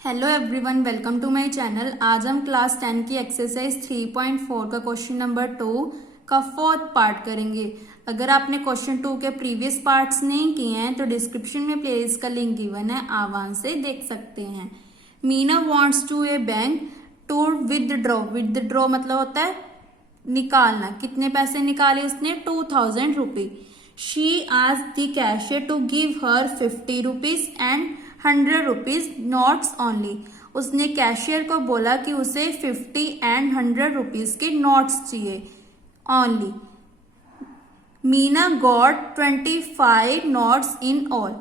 Hello everyone, welcome to my channel. आज हम class 10 की एक्सरसाइज 3.4 का क्वेश्चन नंबर 2 का फोर्थ पार्ट करेंगे। अगर आपने क्वेश्चन 2 के प्रीवियस पार्ट्स नहीं किए हैं तो डिस्क्रिप्शन में प्लेलिस्ट का लिंक गिवन है, आप वहां से देख सकते हैं। Meena wants to a bank to withdraw. Withdraw मतलब होता है निकालना। कितने पैसे निकाले उसने? 2000 rupees. She asked the cashier to give her 50 rupees and 100 rupees notes only. उसने कैशियर को बोला कि उसे 50 एंड 100 रुपीज के नोट्स चाहिए only. Meena got 25 notes in all.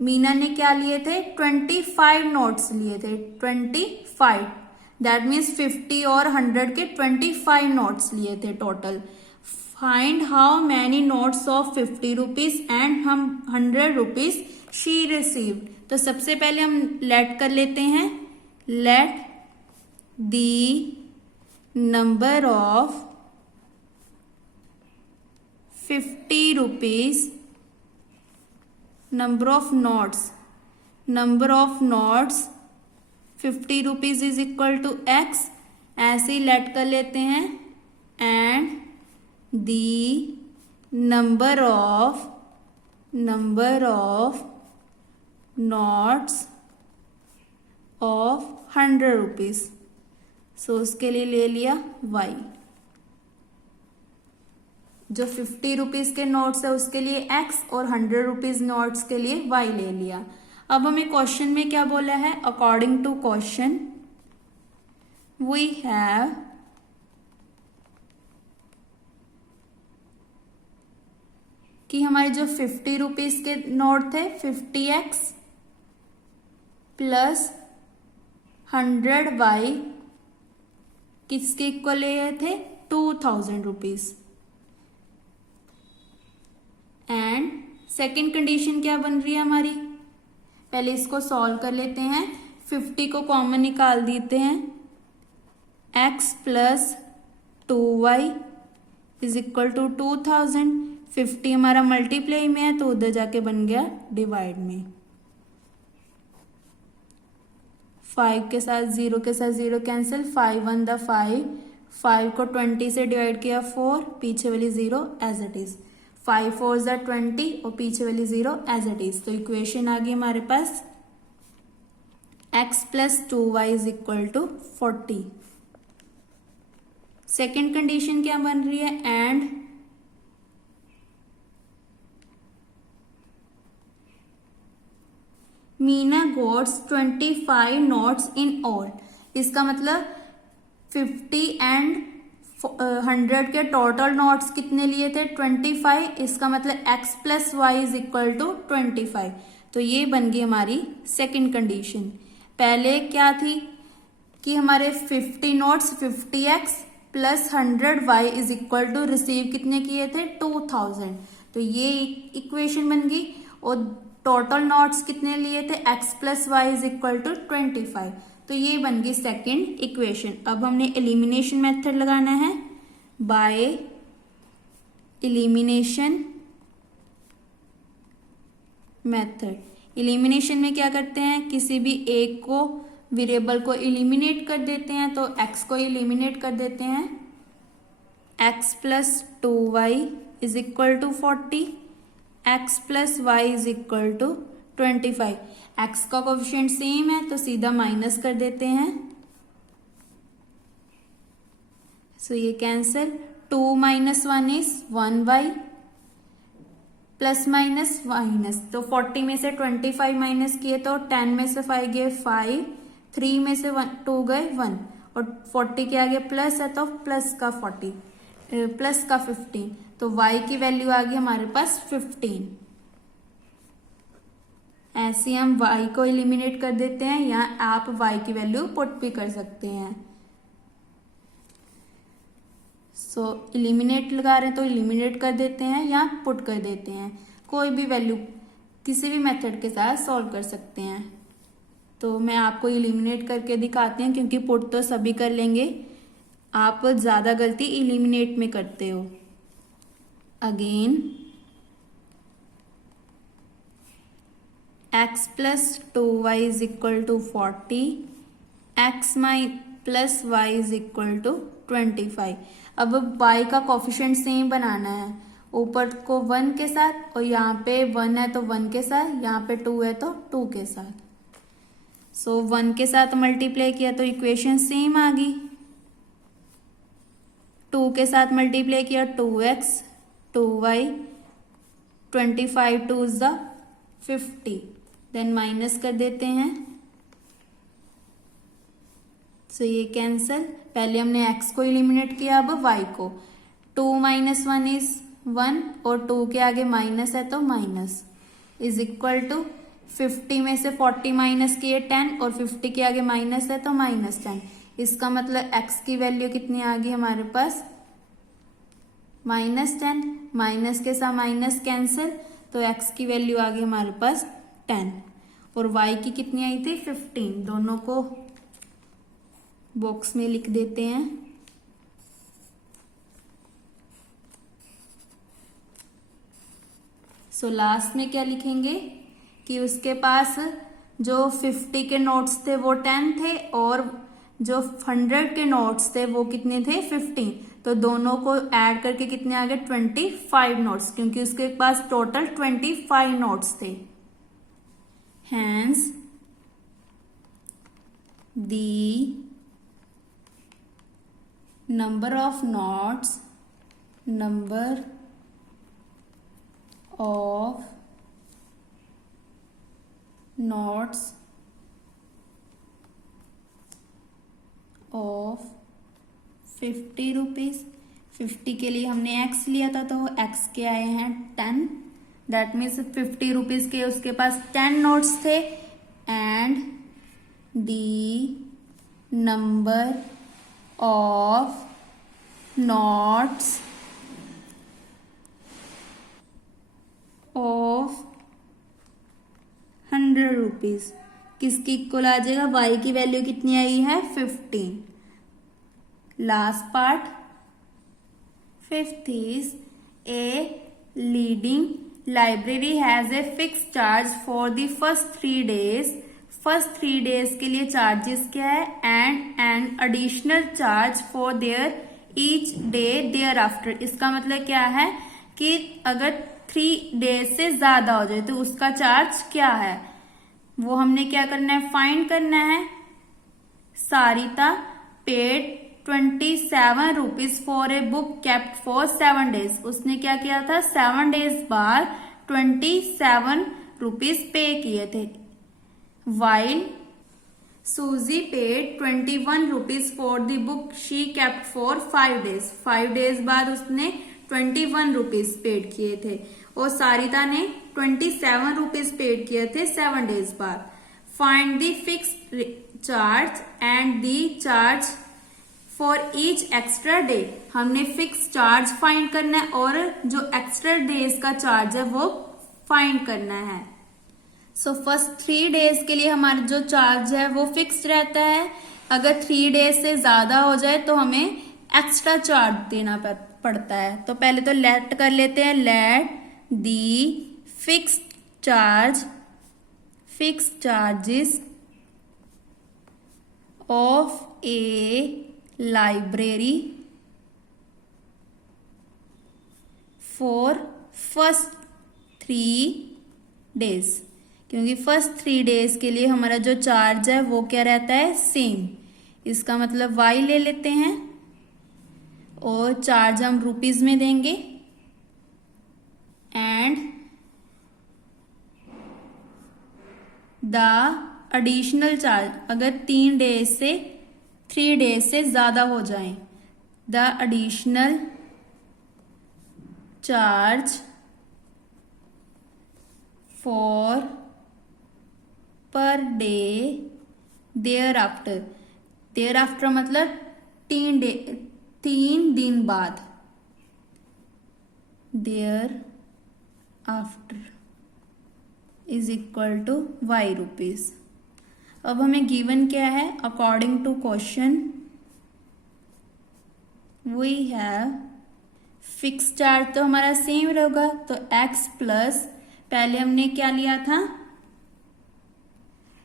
Meena ने क्या लिए थे? 25 नोट्स लिए थे। 25 दैट मीन्स 50 और 100 के 25 नोट्स लिए थे total. Find how many notes of 50 rupees and 100 rupees she received. तो सबसे पहले हम लेट कर लेते हैं। Let the number of 50 rupees, number of notes, 50 rupees is equal to X. ऐसे ही लेट कर लेते हैं। And the number of notes of 100 rupees. So उसके लिए ले लिया y। जो 50 रुपीज के नोट्स है उसके लिए x और 100 रुपीज नोट्स के लिए y ले लिया। अब हमें क्वेश्चन में क्या बोला है? According to question we have कि हमारे जो 50 रुपीज के नोट थे 50x प्लस 100y किसके इक्वल लिए थे? 2000 रुपीज। एंड सेकेंड कंडीशन क्या बन रही है हमारी? पहले इसको सॉल्व कर लेते हैं। 50 को कॉमन निकाल देते हैं। x plus 2y is equal to 2000। 50 हमारा मल्टीप्लाई में है तो उधर जाके बन गया डिवाइड में। 5 के साथ 0 के साथ 0 कैंसिल। 5 1 द 5। 5 को 20 से डिवाइड किया 4, पीछे वाली 0 एज इट इज। 5 4 द 20 और पीछे वाली 0 एज इट इज। तो इक्वेशन आ गई हमारे पास x plus 2y is equal to 40। Second condition क्या बन रही है? And Meena gots 25 notes in all. इसका मतलब 50 एंड 100 के टोटल नोट्स कितने लिए थे? 25। इसका मतलब x plus y is equal to 25। तो ये बन गई हमारी सेकेंड कंडीशन। पहले क्या थी कि हमारे 50 notes 50x plus 100y is equal to receive कितने किए थे? 2000। तो ये इक्वेशन बन गई। और टोटल नोट्स कितने लिए थे? x plus y is equal to 25। तो ये बन गई सेकेंड इक्वेशन। अब हमने एलिमिनेशन मेथड लगाना है। By elimination method. एलिमिनेशन में क्या करते हैं? किसी भी एक को वेरिएबल को एलिमिनेट कर देते हैं। तो x को एलिमिनेट कर देते हैं। x plus 2y is equal to 40। x plus y is equal to 25। x का कोफिशिएंट सेम है तो सीधा माइनस कर देते हैं। सो ये cancel. 2 minus 1 is 1y plus minus minus. तो 40 में से 25 माइनस किए तो 10 में से 5 गए 5, 3 में से 2 गए 1 और 40 के आगे प्लस है तो प्लस का 15। तो y की वैल्यू आ गई हमारे पास 15। ऐसे हम y को एलिमिनेट कर देते हैं या आप y की वैल्यू पुट भी कर सकते हैं। सो एलिमिनेट लगा रहे हैं तो एलिमिनेट कर देते हैं या पुट कर देते हैं। कोई भी वैल्यू किसी भी मेथड के साथ सॉल्व कर सकते हैं। तो मैं आपको एलिमिनेट करके दिखाती हूँ क्योंकि पुट तो सभी कर लेंगे, आप ज्यादा गलती एलिमिनेट में करते हो। Again x plus 2y is equal to 40, x plus y is equal to 25। अब y का कोफिशिएंट सेम बनाना है, ऊपर को 1 के साथ और यहाँ पे 1 है तो 1 के साथ, यहाँ पे 2 है तो 2 के साथ। सो 1 के साथ मल्टीप्लाई किया तो इक्वेशन सेम आ गई। 2 के साथ मल्टीप्लाई किया 2x 2y, 25 2 is the 50, then minus कर देते हैं। सो ये कैंसल, पहले हमने x को इलिमिनेट किया, अब y को। 2 माइनस 1 इज 1 और 2 के आगे माइनस है तो माइनस, इज इक्वल टू 50 में से 40 माइनस किए 10 और 50 के आगे माइनस है तो माइनस 10। इसका मतलब x की वैल्यू कितनी आ गई हमारे पास, -10। माइनस के साथ माइनस कैंसिल, तो x की वैल्यू आ गई हमारे पास 10 और y की कितनी आई थी 15। दोनों को बॉक्स में लिख देते हैं। सो लास्ट में क्या लिखेंगे कि उसके पास जो 50 के नोट्स थे वो 10 थे और जो 100 के नोट्स थे वो कितने थे 15। तो दोनों को ऐड करके कितने आ गए 25 नोट्स, क्योंकि उसके पास टोटल 25 नोट्स थे। Hence the number of notes of 50 rupees. 50 के लिए हमने x लिया था तो वो x के आए हैं 10, दैट मीन्स 50 रुपीज के उसके पास 10 नोट्स थे। And the number of notes of 100 rupees किसकी इक्वल आ जाएगा, y की वैल्यू कितनी आई है 15। Last part, 5th is a leading library has a fix charge for the first 3 days. First 3 days के लिए चार्जेस क्या है, and an additional charge for there each day thereafter. इसका मतलब क्या है कि अगर 3 डेज से ज्यादा हो जाए तो उसका चार्ज क्या है, वो हमने क्या करना है फाइंड करना है। Sarita paid 27 rupees for a book kept for 7 days. उसने क्या किया था 7 डेज बाद 27 रुपीज पे किए थे। वाइल सूजी paid 21 rupees for the book she kept for 5 days. 5 days बाद उसने 21 रुपीज पेड किए थे और सारिता ने 27 रुपीज पेड किए थे 7 डेज बाद। Find the fixed charge and the charge for each extra day. हमने फिक्स चार्ज फाइंड करना है और जो एक्स्ट्रा डेज का चार्ज है वो फाइंड करना है। सो फर्स्ट 3 डेज के लिए हमारा जो चार्ज है वो फिक्स रहता है। अगर 3 डेज से ज्यादा हो जाए तो हमें एक्स्ट्रा चार्ज देना पड़ता है। तो पहले तो लेट कर लेते हैं, let the fix charges of A library for first 3 days. क्योंकि फर्स्ट 3 डेज के लिए हमारा जो चार्ज है वो क्या रहता है सेम। इसका मतलब y ले लेते हैं और चार्ज हम रुपीज में देंगे। एंड द एडिशनल चार्ज अगर 3 डेज से ज्यादा हो जाए, the additional charge for per day thereafter मतलब 3 दिन बाद, thereafter is equal to y rupees. अब हमें गिवन क्या है, according to question we have fix charge तो हमारा सेम रहेगा, तो x प्लस पहले हमने क्या लिया था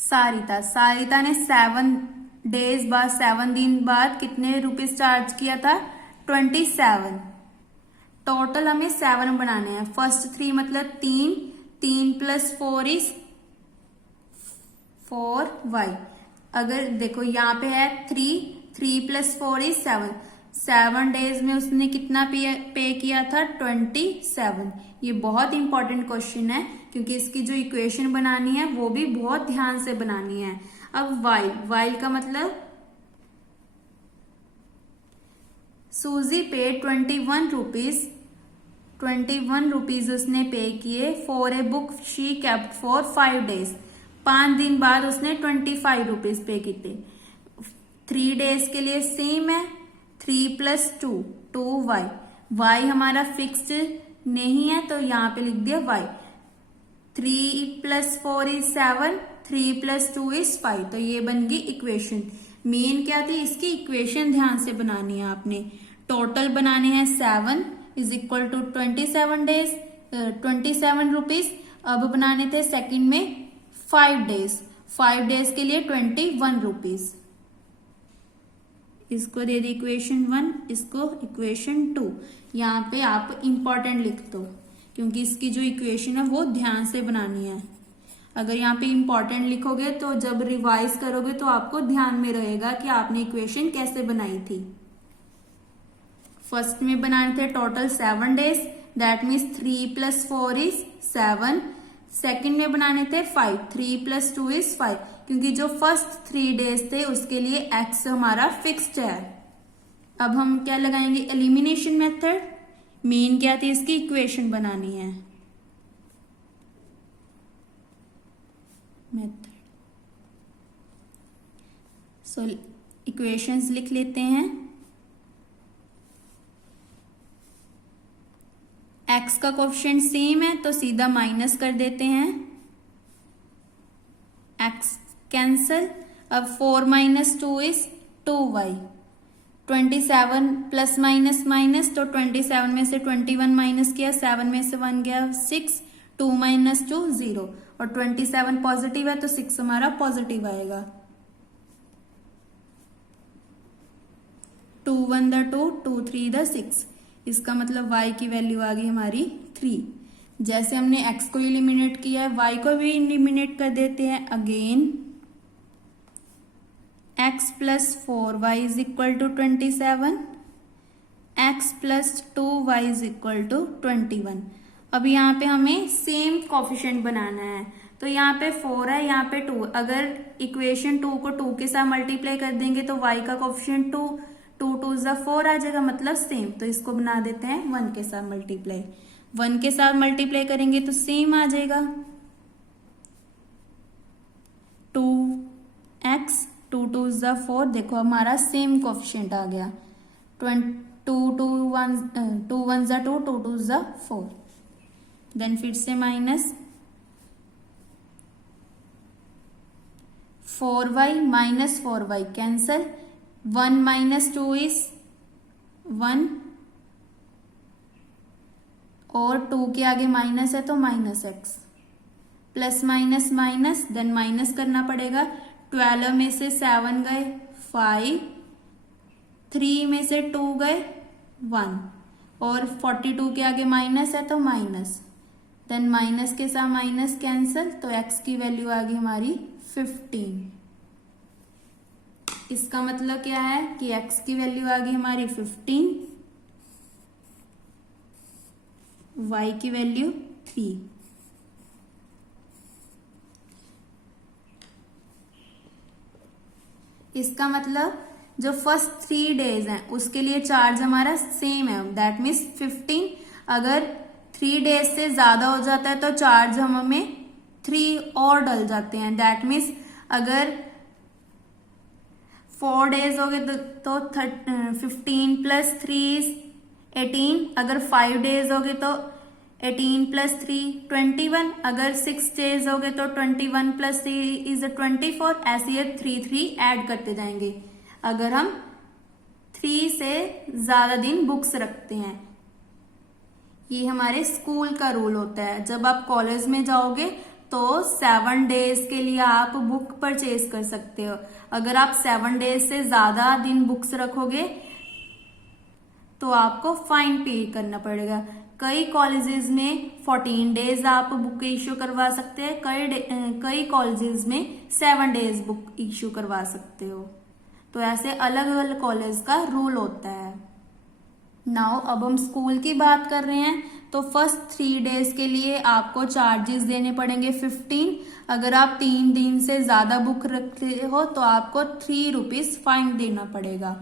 सारिता ने 7 डेज बाद 7 दिन बाद कितने रुपीज चार्ज किया था? 27। टोटल हमें 7 बनाने हैं। फर्स्ट 3 मतलब 3 प्लस 4 इज 4y। अगर देखो यहाँ पे है 3 प्लस 4 इज 7 डेज में उसने कितना पे किया था? 27। ये बहुत इंपॉर्टेंट क्वेश्चन है क्योंकि इसकी जो इक्वेशन बनानी है वो भी बहुत ध्यान से बनानी है। अब वाइल का मतलब सूजी पे 21 रुपीज उसने पे किए for a book she kept for 5 days. 5 दिन बाद उसने 25 रुपीज पे किए। 3 डेज के लिए सेम है। 3 प्लस 2y। y हमारा फिक्स्ड नहीं है तो यहाँ पे लिख दिया y। 3 plus 4 is 7। 3 plus 2 is 5। तो ये बन गई इक्वेशन। मेन क्या थी? इसकी इक्वेशन ध्यान से बनानी है आपने। टोटल बनाने हैं 7 is equal to 27 days 27 rupees. अब बनाने थे सेकंड में 5 डेज के लिए 21 रुपीज। इसको दे दी इक्वेशन 1, इसको इक्वेशन 2। यहाँ पे आप इंपॉर्टेंट लिख दो क्योंकि इसकी जो इक्वेशन है वो ध्यान से बनानी है। अगर यहाँ पे इंपॉर्टेंट लिखोगे तो जब रिवाइज करोगे तो आपको ध्यान में रहेगा कि आपने इक्वेशन कैसे बनाई थी। फर्स्ट में बनाने थे total 7 days, that means 3 plus 4 is 7। Second में बनाने थे 5। 3 प्लस 2 इज 5 क्योंकि जो फर्स्ट 3 डेज थे उसके लिए x हमारा फिक्स्ड है। अब हम क्या लगाएंगे? Elimination method. मेन क्या थी? इसकी इक्वेशन बनानी है। मेथड सो इक्वेशंस लिख लेते हैं। x का कोएफिशिएंट सेम है तो सीधा माइनस कर देते हैं। x cancel. अब 4 minus 2 is 2y। 27 plus minus minus तो 27 में से 21 माइनस किया, 7 में से 1 गया 6। 2 माइनस 2 0 और 27 पॉजिटिव है तो 6 हमारा पॉजिटिव आएगा। 2 1 द 2, 2 3 द 6। इसका मतलब y की वैल्यू आ गई हमारी 3। जैसे हमने x को इलिमिनेट किया है y को भी इलिमिनेट कर देते हैं। Again x plus 4y is equal to 27। x plus 2y is equal to 21। अब यहाँ पे हमें सेम कोफिशिएंट बनाना है तो यहाँ पे 4 है, यहाँ पे 2। अगर इक्वेशन 2 को 2 के साथ मल्टीप्लाई कर देंगे तो y का कोफिशिएंट 2 2 जा 4 आ जाएगा, मतलब सेम। तो इसको बना देते हैं 1 के साथ मल्टीप्लाई। 1 के साथ मल्टीप्लाई करेंगे तो सेम आ जाएगा। 2x 2 जा 4। देखो हमारा सेम कोफिशिएंट आ गया। 2 1 जा 2, 2 जा 4। देन फिर से minus 4y minus 4y cancel. 1 minus 2 is 1 और 2 के आगे माइनस है तो minus x। Plus minus minus then minus करना पड़ेगा। 12 में से 7 गए 5, 3 में से 2 गए 1 और 42 के आगे माइनस है तो माइनस। देन माइनस के साथ माइनस कैंसल तो x की वैल्यू आ गई हमारी 15। इसका मतलब क्या है कि x की वैल्यू आ गई हमारी 15, y की वैल्यू p। इसका मतलब जो फर्स्ट 3 डेज हैं उसके लिए चार्ज हमारा सेम है, दैट मीन्स 15। अगर 3 डेज से ज्यादा हो जाता है तो चार्ज हमें 3 और डल जाते हैं। दैट मीन्स अगर 4 डेज हो गए तो 15 प्लस 3 18। अगर 5 डेज हो गए तो 18 प्लस 3 21। अगर 6 डेज हो गए तो 21 प्लस 3 इज 24। ऐसे ये 3 ऐड करते जाएंगे अगर हम 3 से ज्यादा दिन बुक्स रखते हैं। ये हमारे स्कूल का रूल होता है। जब आप कॉलेज में जाओगे तो 7 डेज के लिए आप बुक परचेज कर सकते हो। अगर आप 7 डेज से ज्यादा दिन बुक्स रखोगे तो आपको फाइन पे करना पड़ेगा। कई कॉलेजेस में 14 डेज आप बुक इश्यू करवा सकते हैं, कई कॉलेजेस में 7 डेज बुक इश्यू करवा सकते हो। तो ऐसे अलग अलग कॉलेज का रूल होता है। नाउ अब हम स्कूल की बात कर रहे हैं, तो फर्स्ट 3 डेज के लिए आपको चार्जेस देने पड़ेंगे 15। अगर आप 3 दिन से ज्यादा बुक रखते हो तो आपको 3 रुपीज फाइन देना पड़ेगा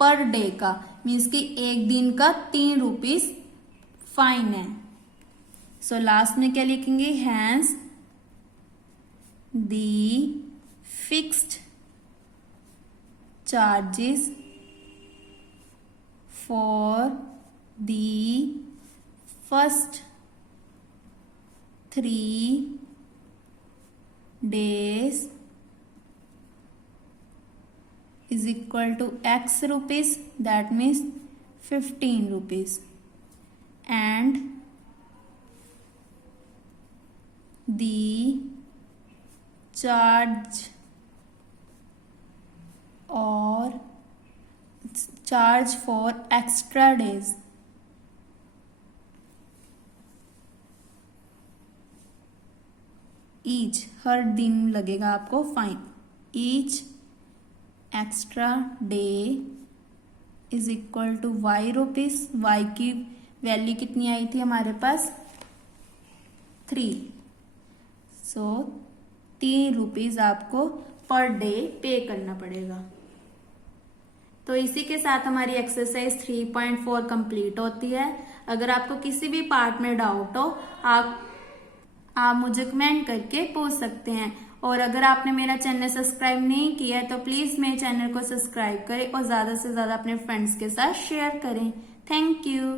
पर डे का, मीन्स कि एक दिन का 3 रुपीज फाइन है। सो लास्ट में क्या लिखेंगे, hence the fixed charges for the first 3 days is equal to X rupees, that means 15 rupees, and the charge for extra days each, हर दिन लगेगा आपको fine, each extra day is equal to Y rupees। Y की value कितनी आई थी हमारे पास 3, सो 3 rupees आपको per day पे करना पड़ेगा। तो इसी के साथ हमारी एक्सरसाइज 3.4 कंप्लीट होती है। अगर आपको किसी भी पार्ट में डाउट हो आप मुझे कमेंट करके पूछ सकते हैं। और अगर आपने मेरा चैनल सब्सक्राइब नहीं किया है तो प्लीज मेरे चैनल को सब्सक्राइब करें और ज्यादा से ज्यादा अपने फ्रेंड्स के साथ शेयर करें। Thank you.